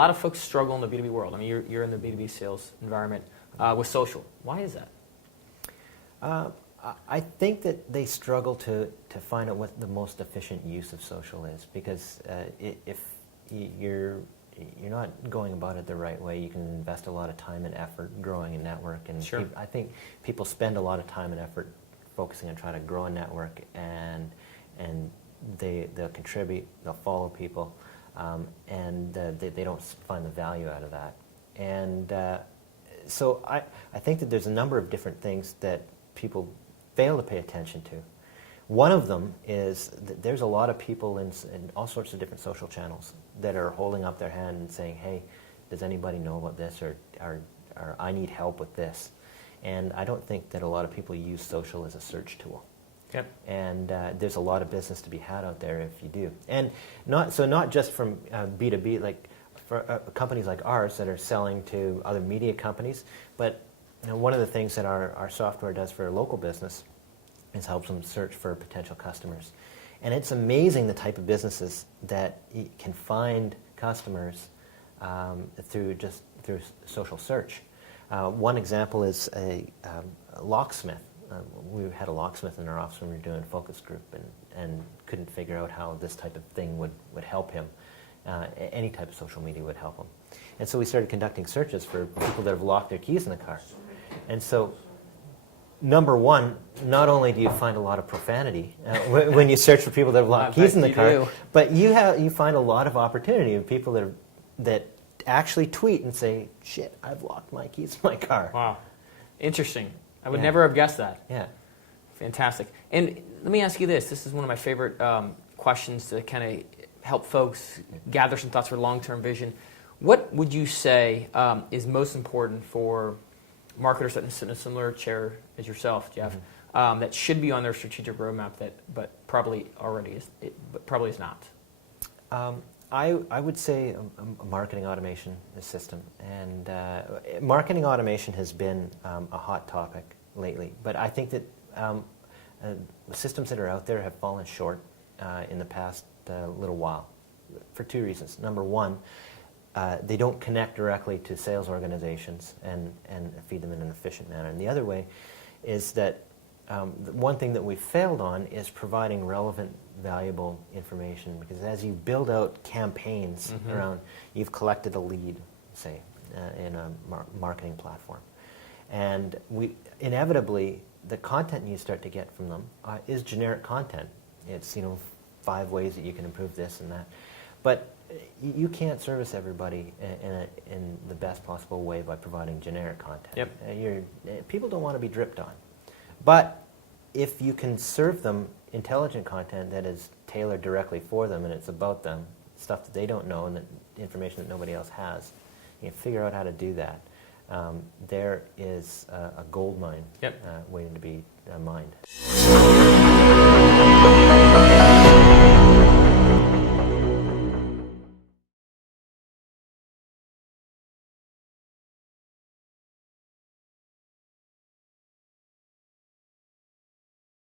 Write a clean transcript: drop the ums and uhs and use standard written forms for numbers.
lot of folks struggle in the B2B world. I mean, you're in the B2B sales environment with social. Why is that? I think that they struggle to find out what the most efficient use of social is, because if you're not going about it the right way, you can invest a lot of time and effort growing a network. And sure. I think people spend a lot of time and effort focusing on trying to grow a network, and they'll contribute, they'll follow people, and they don't find the value out of that. And so I think that there's a number of different things that people fail to pay attention to. One of them is that there's a lot of people in all sorts of different social channels that are holding up their hand and saying, hey, does anybody know about this, or I need help with this. And I don't think that a lot of people use social as a search tool. Yep. And there's a lot of business to be had out there if you do. And not just from B2B, like for companies like ours that are selling to other media companies, but one of the things that our software does for a local business is helps them search for potential customers. And it's amazing the type of businesses that can find customers through social search. One example is a locksmith. We had a locksmith in our office when we were doing a focus group, and couldn't figure out how this type of thing would help him. Any type of social media would help him. And so we started conducting searches for people that have locked their keys in the car. And so, number one, not only do you find a lot of profanity when you search for people that have locked keys in the car, but you find a lot of opportunity of people that actually tweet and say, shit, I've locked my keys in my car. Wow. Interesting. I would never have guessed that. Yeah. Fantastic. And let me ask you this. This is one of my favorite questions to kind of help folks gather some thoughts for long-term vision. What would you say is most important for marketers that sit in a similar chair as yourself, Jeff, that should be on their strategic roadmap but probably already is, but probably is not? I would say a marketing automation system, and marketing automation has been a hot topic lately. But I think that the systems that are out there have fallen short in the past little while for two reasons. Number one, they don't connect directly to sales organizations and feed them in an efficient manner. And the other way is that the one thing that we've failed on is providing relevant, valuable information, because as you build out campaigns around, you've collected a lead, say, in a marketing platform. And inevitably, the content you start to get from them is generic content. It's 5 ways that you can improve this and that. But you can't service everybody in the best possible way by providing generic content. Yep. People don't want to be dripped on. But if you can serve them intelligent content that is tailored directly for them, and it's about them, stuff that they don't know and information that nobody else has, you figure out how to do that. There is a gold mine waiting to be mined.